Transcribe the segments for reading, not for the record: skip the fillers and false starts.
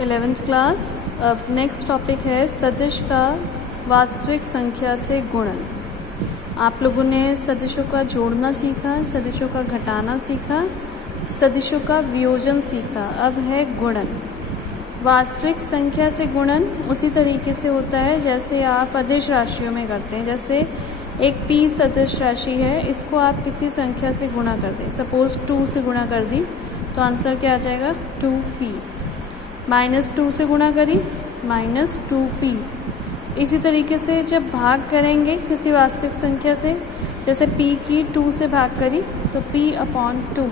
11th class. अब next topic है सदिश का वास्तविक संख्या से गुणन। आप लोगों ने सदिशों का जोड़ना सीखा, सदिशों का घटाना सीखा, सदिशों का वियोजन सीखा। अब है गुणन। वास्तविक संख्या से गुणन उसी तरीके से होता है जैसे आप अदिश राशियों में करते हैं। जैसे एक p सदिश राशि है, इसको आप किसी संख्या से गुणा कर दें। सपोज 2 से गुणा कर दी तो आंसर क्या आ जाएगा 2p। -2 से गुणा करी -2p। इसी तरीके से जब भाग करेंगे किसी वास्तविक संख्या से, जैसे p की 2 से भाग करी तो p/2,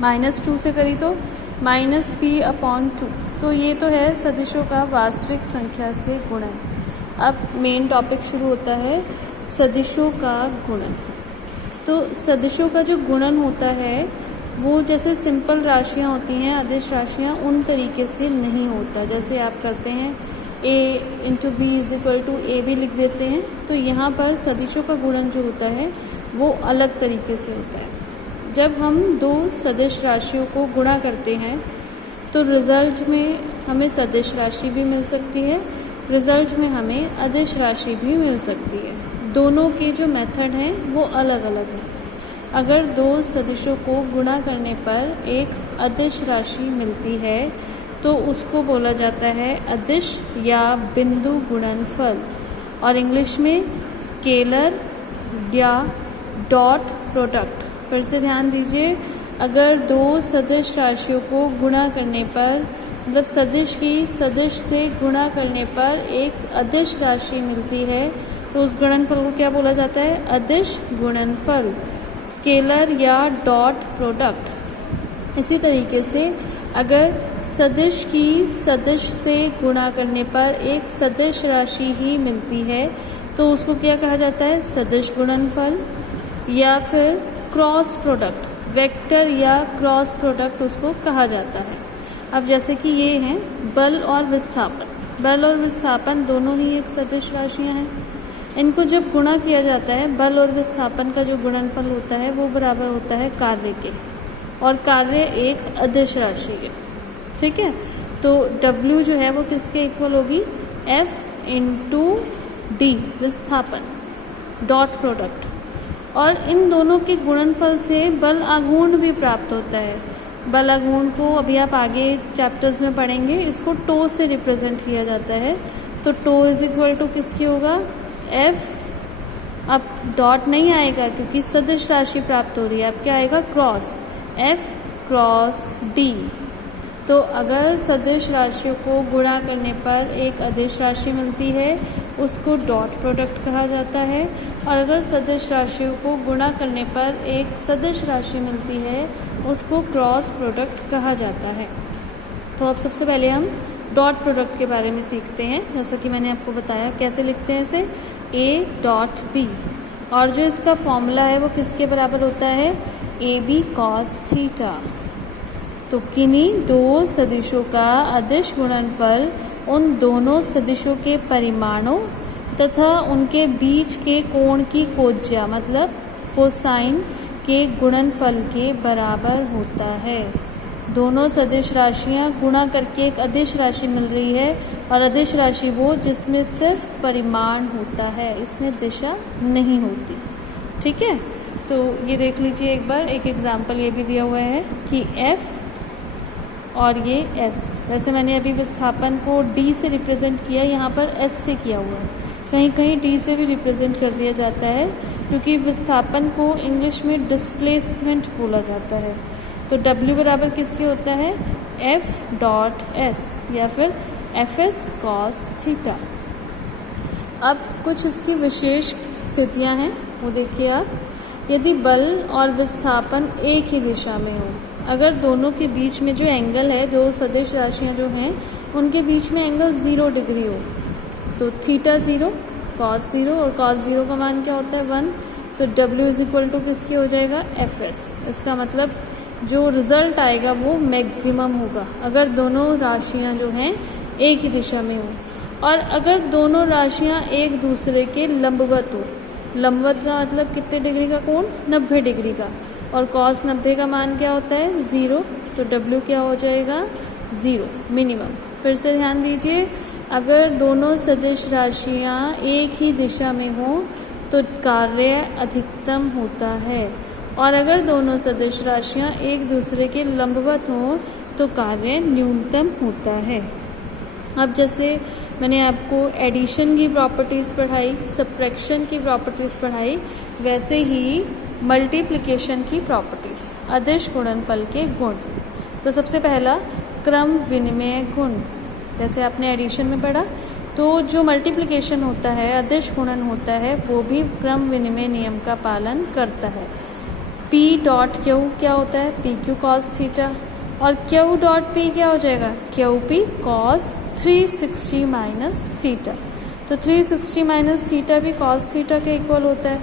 -2 से करी तो -p/2। तो ये तो है सदिशों का वास्तविक संख्या से गुणन। अब मेन टॉपिक शुरू होता है सदिशों का गुणन। तो सदिशों का जो गुणन होता है वो जैसे सिंपल राशियां होती हैं, अदिश राशियां, उन तरीके से नहीं होता। जैसे आप करते हैं a × b = a भी लिख देते हैं, तो यहाँ पर सदिशों का गुणन जो होता है वो अलग तरीके से होता है। जब हम दो सदिश राशियों को गुणा करते हैं तो रिज़ल्ट में हमें सदिश राशि भी मिल सकती है, रिज़ल्ट में हमें अदिश राशि भी मिल सकती है। दोनों के जो मेथड हैं वो अलग अलग हैं। अगर दो सदिशों को गुणा करने पर एक अदिश राशि मिलती है तो उसको बोला जाता है अदिश या बिंदु गुणनफल, और इंग्लिश में स्केलर या डॉट प्रोडक्ट। फिर से ध्यान दीजिए, अगर दो सदिश राशियों को गुणा करने पर, मतलब सदिश की सदिश से गुणा करने पर एक अदिश राशि मिलती है तो उस गुणनफल को क्या बोला जाता है? अदिश गुणनफल, स्केलर या डॉट प्रोडक्ट। इसी तरीके से अगर सदिश की सदिश से गुणा करने पर एक सदिश राशि ही मिलती है तो उसको क्या कहा जाता है? सदिश गुणनफल, या फिर क्रॉस प्रोडक्ट, वेक्टर या क्रॉस प्रोडक्ट उसको कहा जाता है। अब जैसे कि ये हैं बल और विस्थापन। बल और विस्थापन दोनों ही एक सदिश राशियां हैं। इनको जब गुणा किया जाता है, बल और विस्थापन का जो गुणनफल होता है वो बराबर होता है कार्य के, और कार्य एक अदिश राशि है। ठीक है, तो W जो है वो किसके इक्वल होगी? F × D, विस्थापन, डॉट प्रोडक्ट। और इन दोनों के गुणनफल से बल आघूर्ण भी प्राप्त होता है। बल आघूर्ण को अभी आप आगे चैप्टर्स में पढ़ेंगे, इसको टो से रिप्रेजेंट किया जाता है। तो टो = किसकी होगा? F। अब डॉट नहीं आएगा क्योंकि सदिश राशि प्राप्त हो रही है। अब क्या आएगा? Cross, F × D। तो अगर सदिश राशियों को गुणा करने पर एक अदिश राशि मिलती है उसको डॉट प्रोडक्ट कहा जाता है, और अगर सदिश राशियों को गुणा करने पर एक सदिश राशि मिलती है उसको क्रॉस प्रोडक्ट कहा जाता है। तो अब सबसे पहले हम डॉट प्रोडक्ट के बारे में सीखते हैं। जैसा कि मैंने आपको बताया कैसे लिखते हैं इसे, a.b, और जो इसका फॉर्मूला है वो किसके बराबर होता है? AB cos theta. तो किन्हीं दो सदिशों का अदिश गुणनफल उन दोनों सदिशों के परिमाणों तथा उनके बीच के कोण की कोज्या, मतलब कोसाइन के गुणनफल के बराबर होता है। दोनों सदिश राशियां गुणा करके एक अदिश राशि मिल रही है, और अदिश राशि वो जिसमें सिर्फ परिमाण होता है, इसमें दिशा नहीं होती। ठीक है, तो ये देख लीजिए एक बार, एक एग्जाम्पल ये भी दिया हुआ है कि F और ये S। वैसे मैंने अभी विस्थापन को D से रिप्रेजेंट किया, यहाँ पर S से किया हुआ है। कहीं कहीं D से भी रिप्रेजेंट कर दिया जाता है क्योंकि विस्थापन को इंग्लिश में डिस्प्लेसमेंट बोला जाता है। तो W बराबर किसके होता है? F.S या फिर Fs cos थीटा। अब कुछ इसकी विशेष स्थितियां हैं, वो देखिए आप। यदि बल और विस्थापन एक ही दिशा में हो, अगर दोनों के बीच में जो एंगल है, दो सदिश राशियां जो हैं उनके बीच में एंगल 0 डिग्री हो, तो थीटा 0, cos 0, और cos 0 का मान क्या होता है? 1। तो W = किसके हो जाएगा? Fs। इसका मतलब जो रिज़ल्ट आएगा वो मैक्सिमम होगा अगर दोनों राशियां जो हैं एक ही दिशा में हो, और अगर दोनों राशियां एक दूसरे के लंबवत हो। लंबवत का मतलब कितने डिग्री का कोण? 90 डिग्री का। और cos 90 का मान क्या होता है? 0। तो W क्या हो जाएगा 0 मिनिमम। फिर से ध्यान दीजिए, अगर दोनों सदिश राशियाँ एक ही दिशा में हों तो कार्य अधिकतम होता है, और अगर दोनों सदिश राशियाँ एक दूसरे के लंबवत हों तो कार्य न्यूनतम होता है। अब जैसे मैंने आपको एडिशन की प्रॉपर्टीज़ पढ़ाई, सब्ट्रैक्शन की प्रॉपर्टीज़ पढ़ाई, वैसे ही मल्टीप्लिकेशन की प्रॉपर्टीज़, अदिश गुणनफल के गुण। तो सबसे पहला क्रम विनिमय गुण, जैसे आपने एडिशन में पढ़ा, तो जो मल्टीप्लिकेशन होता है, अदिश गुणन होता है, वो भी क्रम विनिमय नियम का पालन करता है। P डॉट क्यू क्या होता है, पी क्यू कॉस थीटा, और क्यू डॉट पी क्या हो जाएगा, Q P cos 360 minus theta. तो 360 माइनस थीटा भी कॉस थीटा के इक्वल होता है,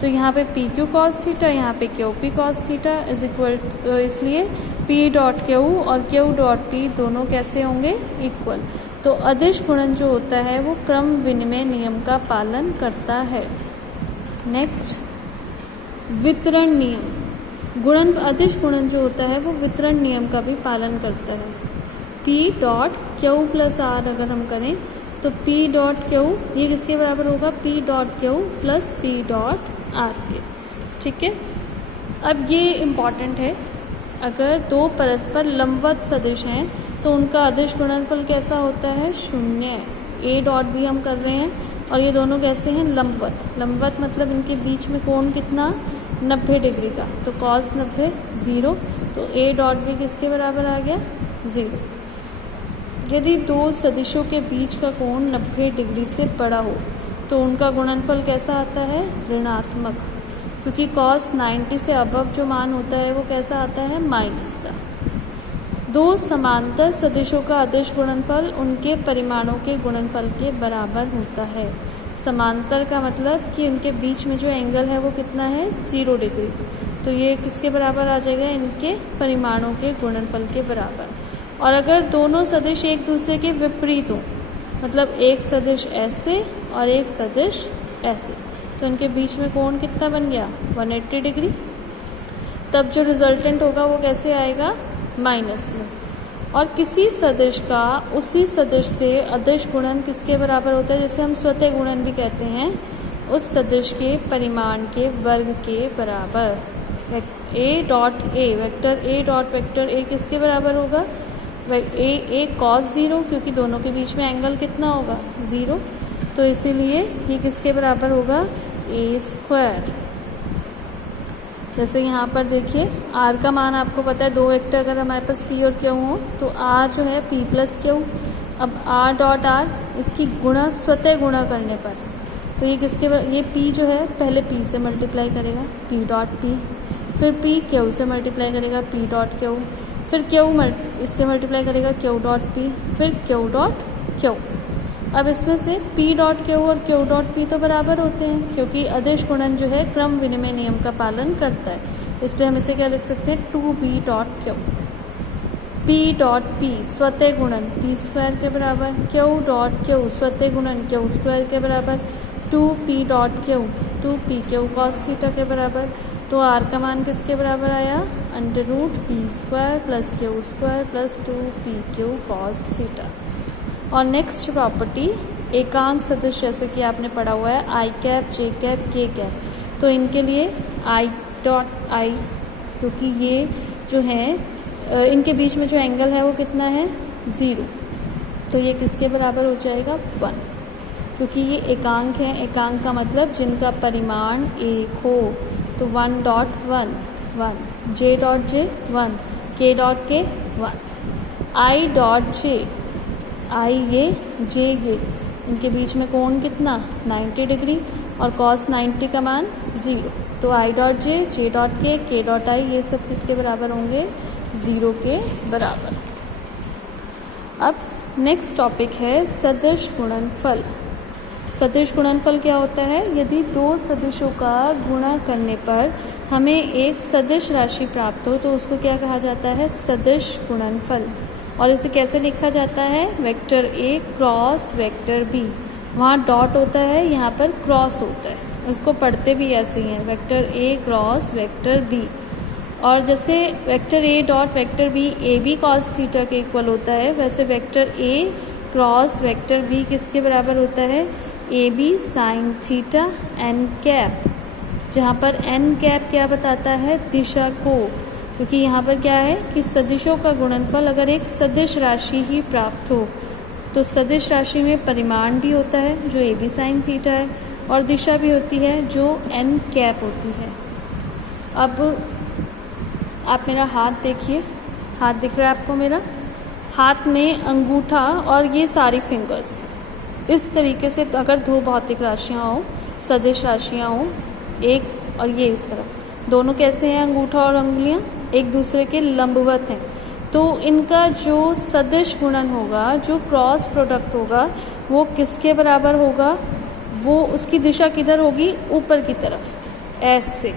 तो यहाँ पे पी क्यू कॉस थीटा, यहाँ पे Q P cos theta is equal, इसलिए पी डॉट क्यू और क्यू डॉट पी दोनों कैसे होंगे, इक्वल। तो अदिश गुणन जो होता है वो क्रम विनिमय नियम का पालन करता है। नेक्स्ट वितरण नियम, गुणन अदिश गुणन जो होता है वो वितरण नियम का भी पालन करता है। P dot Q plus R अगर हम करें तो P डॉट क्यू ये किसके बराबर होगा, P dot Q plus P dot are के, ठीक है। अब ये इम्पॉर्टेंट है, अगर दो परस्पर लंबवत सदिश हैं तो उनका अदिश गुणनफल कैसा होता है, 0। A डॉट भी हम कर रहे हैं, और ये दोनों कैसे हैं, लंबवत। लंबवत मतलब इनके बीच में कोण कितना, 90 डिग्री का, तो कॉस 90 0, तो A डॉट भी किसके बराबर आ गया, 0। यदि दो सदिशों के बीच का कोण 90 डिग्री से बड़ा हो तो उनका गुणनफल कैसा आता है, ऋणात्मक, क्योंकि कॉस 90 से अबव जो मान होता है वो कैसा आता है, माइनस का। दो समांतर सदिशों का अदिश गुणनफल उनके परिमाणों के गुणनफल के बराबर होता है। समांतर का मतलब कि उनके बीच में जो एंगल है वो कितना है, 0 डिग्री, तो ये किसके बराबर आ जाएगा, इनके परिमाणों के गुणनफल के बराबर। और अगर दोनों सदिश एक दूसरे के विपरीत हों, मतलब एक सदिश ऐसे और एक सदिश ऐसे, तो इनके बीच में कोण कितना बन गया, 180 डिग्री। तब जो रिजल्टेंट होगा वो कैसे आएगा, माइनस में। और किसी सदिश का उसी सदिश से अदिश गुणन किसके बराबर होता है, जैसे हम स्वतः गुणन भी कहते हैं, उस सदिश के परिमाण के वर्ग के बराबर। A dot A, vector A dot vector A किसके बराबर होगा, A कॉस 0, क्योंकि दोनों के बीच में एंगल कितना होगा, 0, तो इसीलिए ये किसके बराबर होगा, A स्क्वायर। जैसे यहाँ पर देखिए R का मान आपको पता है, दो वेक्टर अगर हमारे पास P और Q हो तो R जो है P प्लस Q। अब R डॉट R इसकी गुणा स्वतः गुणा करने पर, तो ये किसके ये P जो है पहले P से मल्टीप्लाई करेगा, P डॉट P, फिर P Q से मल्टीप्लाई करेगा, P डॉट Q, फिर Q इससे मल्टीप्लाई करेगा, Q डॉट P, फिर Q डॉट Q। अब इसमें से P डॉट Q और Q डॉट P तो बराबर होते हैं, क्योंकि अदिश गुणन जो है क्रम विनिमय नियम का पालन करता है, इसलिए हम इसे क्या लिख सकते हैं, 2P dot Q। P dot P स्वतः गुणन P स्क्वायर के बराबर, Q डॉट Q स्वतः गुणन Q स्क्वायर के बराबर, 2P dot Q 2PQ cos theta के बराबर। तो R का मान किसके बराबर आया, √P square plus Q square plus 2PQ cos theta. और नेक्स्ट प्रॉपर्टी एकांक सदिश, जैसे कि आपने पढ़ा हुआ है I cap, J cap, K cap, तो इनके लिए I डॉट I, क्योंकि ये जो है इनके बीच में जो एंगल है वो कितना है, 0, तो ये किसके बराबर हो जाएगा, 1, क्योंकि ये एकांक है। एकांक का मतलब जिनका परिमाण 1 हो, तो 1 dot 1 1, J dot J 1, K dot K 1, I dot J I ये J ये, इनके बीच में कोण कितना, 90 डिग्री, और cos 90 का मान 0, तो I dot J, J dot K dot I ये सब किसके बराबर होंगे, 0 के बराबर। अब नेक्स्ट टॉपिक है सदिश गुणनफल। सदिश गुणनफल क्या होता है, यदि दो सदिशों का गुणा करने पर हमें एक सदिश राशि प्राप्त हो तो उसको क्या कहा जाता है, सदिश गुणनफल। और इसे कैसे लिखा जाता है, vector A cross vector B, वहाँ डॉट होता है, यहाँ पर क्रॉस होता है, इसको पढ़ते भी ऐसे ही हैं, vector A cross vector B। और जैसे vector A dot vector B A B cos theta के इक्वल होता है, वैसे vector A cross vector B किसके बराबर होता है, A B sine theta N cap, जहाँ पर एन कैप क्या बताता है, दिशा को, क्योंकि यहाँ पर क्या है कि सदिशों का गुणनफल अगर एक सदिश राशि ही प्राप्त हो तो सदिश राशि में परिमाण भी होता है जो ए बी साइन थीटा है और दिशा भी होती है जो एन कैप होती है। अब आप मेरा हाथ देखिए, हाथ दिख रहा है आपको, मेरा हाथ में अंगूठा और ये सारी फिंगर्स इस तरीके से, अगर दो भौतिक राशियाँ हो, सदिश राशियाँ हो, एक और ये इस तरफ, दोनों कैसे हैं, अंगूठा और उंगलियाँ एक दूसरे के लंबवत हैं, तो इनका जो सदिश गुणन होगा, जो क्रॉस प्रोडक्ट होगा, वो किसके बराबर होगा, वो उसकी दिशा किधर होगी, ऊपर की तरफ, ऐसे,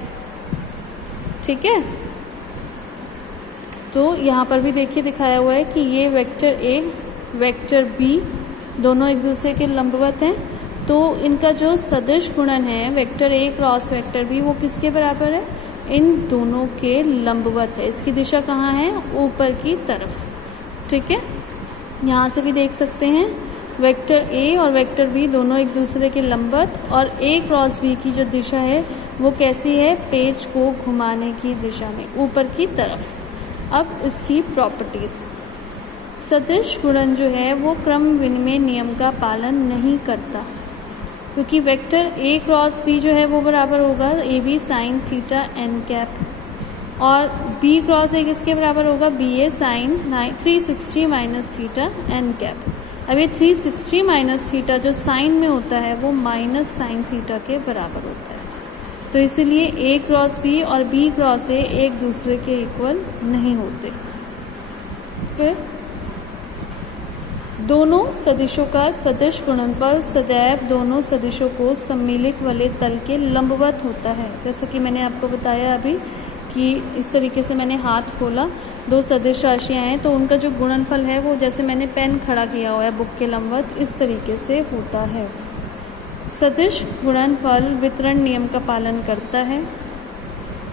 ठीक है। तो यहाँ पर भी देखिए दिखाया हुआ है कि ये वेक्टर ए वेक्टर बी दोनों एक दूसरे के लंबवत हैं, तो इनका जो सदिश गुणन है vector A cross vector B वो किसके बराबर है, इन दोनों के लंबवत है। इसकी दिशा कहाँ है, ऊपर की तरफ, ठीक है। यहाँ से भी देख सकते हैं वेक्टर ए और वेक्टर बी दोनों एक दूसरे के लंबवत, और ए क्रॉस बी की जो दिशा है वो कैसी है, पेज को घुमाने की दिशा में, ऊपर की तरफ। अब इसकी प्रॉपर्टीज़, सदिश गुणन जो है वो क्रम विनिमय नियम का पालन नहीं करता, क्योंकि वेक्टर ए क्रॉस बी जो है वो बराबर होगा A B sine theta N cap, और बी क्रॉस ए किसके बराबर होगा, B A sine 360 minus theta N cap. अब ये 360 माइनस थीटा जो साइन में होता है वो माइनस साइन थीटा के बराबर होता है, तो इसीलिए ए क्रॉस बी और बी क्रॉस ए एक दूसरे के इक्वल नहीं होते। फिर दोनों सदिशों का सदिश गुणनफल सदैव दोनों सदिशों को सम्मिलित वाले तल के लंबवत होता है। जैसा कि मैंने आपको बताया अभी कि इस तरीके से मैंने हाथ खोला, दो सदिश राशियाँ हैं तो उनका जो गुणनफल है वो जैसे मैंने पेन खड़ा किया हुआ है बुक के लंबवत, इस तरीके से होता है। सदिश गुणनफल वितरण नियम का पालन करता है।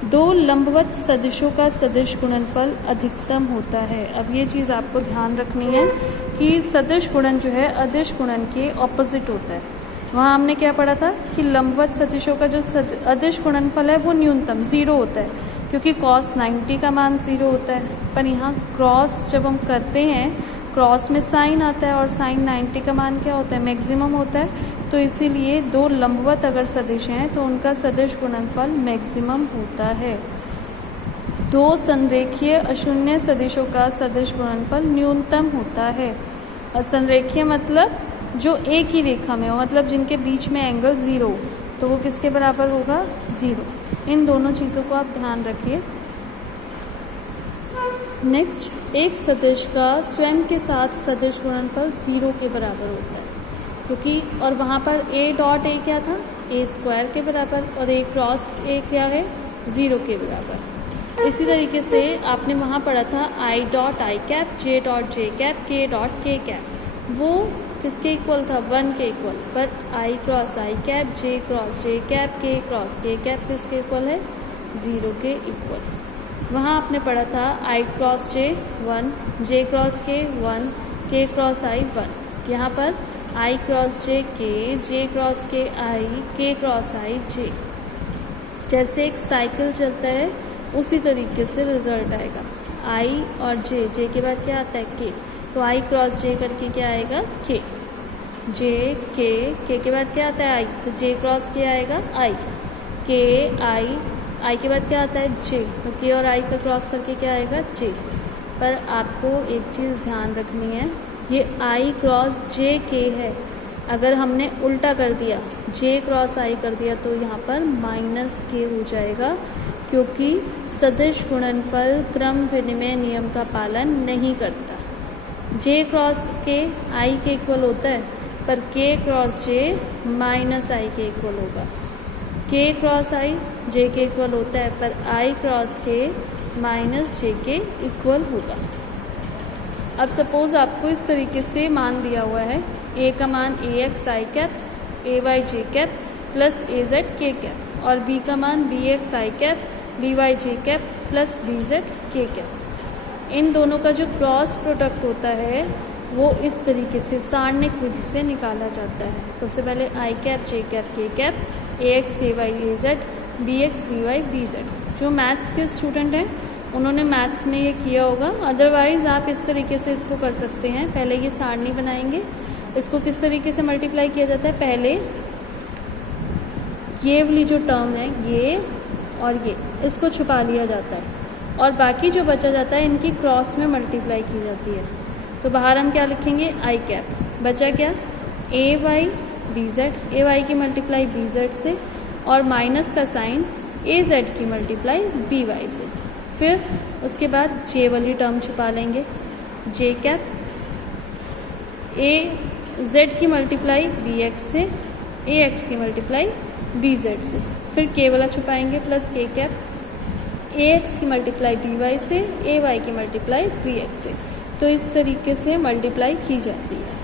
दो लंबवत सदिशों का सदिश गुणनफल अधिकतम होता है। अब ये चीज़ आपको ध्यान रखनी है कि सदिश गुणन जो है अदिश गुणन के ऑपोजिट होता है। वहाँ हमने क्या पढ़ा था कि लंबवत सदिशों का जो अदिश गुणनफल है वो न्यूनतम 0 होता है, क्योंकि cos 90 का मान 0 होता है। पर यहाँ क्रॉस जब हम करते हैं, क्रॉस में साइन आता है और साइन 90 का मान क्या होता है, मैक्सिमम होता है, तो इसीलिए दो लंबवत अगर सदिश हैं तो उनका सदिश गुणनफल मैक्सिमम होता है। दो संरेखीय अशून्य सदिशों का सदिश गुणनफल न्यूनतम होता है। असंरेखीय मतलब जो एक ही रेखा में हो, मतलब जिनके बीच में एंगल 0, तो वो किसके बराबर होगा, 0। इन दोनों चीज़ों को आप ध्यान रखिए। नेक्स्ट, एक सदिश का स्वयं के साथ सदिश गुणनफल 0 के बराबर होता है, क्योंकि और वहाँ पर ए डॉट ए क्या था, ए स्क्वायर के बराबर, और ए क्रॉस ए क्या है, 0 के बराबर। इसी तरीके से आपने वहाँ पढ़ा था I dot I cap, J dot J cap, के डॉट के कैप, वो किसके इक्वल था, 1 के equal. But I cross I cap, J cross J cap, के क्रॉस के कैप किसके इक्वल है, 0 के इक्वल। वहाँ आपने पढ़ा था आई क्रॉस जे 1, जे क्रॉस के 1, के क्रॉस आई 1। यहाँ पर आई क्रॉस जे क्रॉस के आई, के क्रॉस आई जे। जैसे एक साइकिल चलता है उसी तरीके से रिजल्ट आएगा। आई और जे के बाद क्या आता है, के, तो आई क्रॉस जे करके क्या आएगा, के। जे के के बाद क्या आता है, आई, तो जे क्रॉस के आएगा आई। के आई के बाद क्या आता है, जे, तो के और आई का क्रॉस करके क्या आएगा, जे। पर आपको एक चीज़ ध्यान रखनी है, ये आई क्रॉस जे के है, अगर हमने उल्टा कर दिया, जे क्रॉस आई कर दिया, तो यहाँ पर माइनस के हो जाएगा, क्योंकि सदिश गुणनफल क्रम विनिमय नियम का पालन नहीं करता। जे क्रॉस के आई के इक्वल होता है, पर के क्रॉस जे माइनस आई के इक्वल होगा। के क्रॉस आई जे के इक्वल होता है, पर आई क्रॉस के माइनस जे के इक्वल होगा। अब सपोज़ आपको इस तरीके से मान दिया हुआ है, ए का मान ए एक्स आई कैप, ए वाई जे कैप प्लस ए जेड के कैप, और बी का मान बी एक्स आई कैप, बी वाई जे कैप प्लस बी जेड के कैप। इन दोनों का जो क्रॉस प्रोडक्ट होता है वो इस तरीके से सारणिक विधि से निकाला जाता है। सबसे पहले I cap J cap K cap A X A Y A Z B X B Y B Z. जो मैथ्स के स्टूडेंट हैं उन्होंने मैथ्स में ये किया होगा, अदरवाइज़ आप इस तरीके से इसको कर सकते हैं। पहले ये सारणी बनाएंगे, इसको किस तरीके से मल्टीप्लाई किया जाता है, पहले ये वाली जो टर्म है ये और ये, इसको छुपा लिया जाता है और बाकी जो बचा जाता है इनकी क्रॉस में मल्टीप्लाई की जाती है। तो बाहर हम क्या लिखेंगे, आई कैप, बचा क्या, ए वाई बी जेड, ए वाई की मल्टीप्लाई बी जेड से और माइनस का साइन ए जेड की मल्टीप्लाई बी वाई से। फिर उसके बाद जे वाली टर्म छुपा लेंगे, जे कैप, ए जेड की मल्टीप्लाई बी एक्स से, ए एक्स की मल्टीप्लाई बी जेड से। फिर के वाला छुपाएंगे प्लस के कैप, ए एक्स की मल्टीप्लाई बी वाई से, ए वाई की मल्टीप्लाई बी एक्स से। तो इस तरीके से मल्टीप्लाई की जाती है।